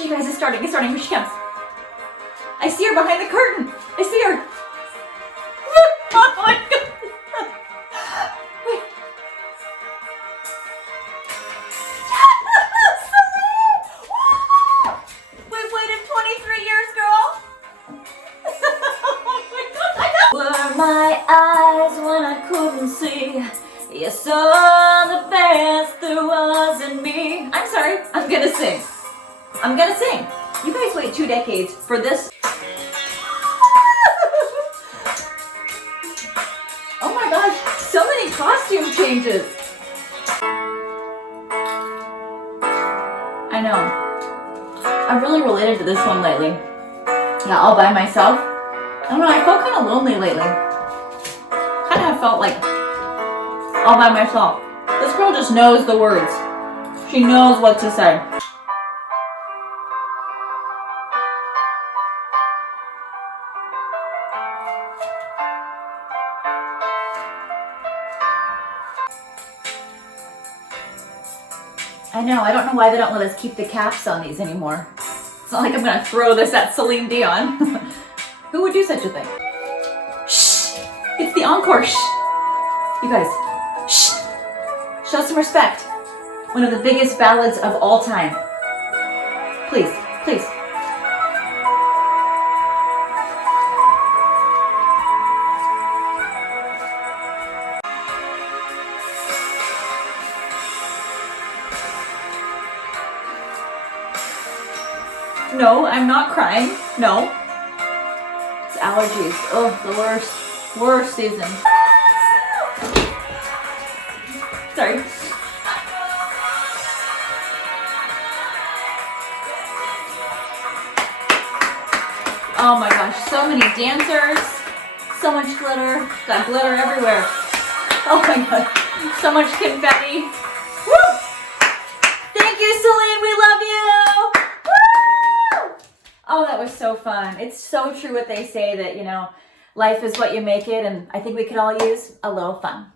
You guys, it's starting. Here she comes. I see her behind the curtain. I see her. Oh my God. Wait. Celine! We've waited 23 years, girl. Oh my God. Were my eyes when I couldn't see? You saw the best there was in me. I'm sorry. I'm gonna sing. I'm gonna sing. You guys wait 2 decades for this. Oh my gosh, so many costume changes. I know. I've really related to this one lately. Yeah, all by myself. I don't know, I felt kind of lonely lately. Kind of felt like all by myself. This girl just knows the words. She knows what to say. I know, I don't know why they don't let us keep the caps on these anymore. It's not like I'm gonna throw this at Celine Dion. Who would do such a thing? Shh! It's the encore, shh! You guys, shh! Show some respect. One of the biggest ballads of all time. Please, please. No, I'm not crying. No. It's allergies. Oh, the worst season. Sorry. Oh my gosh, so many dancers. So much glitter. Got glitter everywhere. Oh my god. So much confetti. Woo! Thank you, Celine. We love you. Oh, that was so fun. It's so true what they say that, you know, life is what you make it, and I think we could all use a little fun.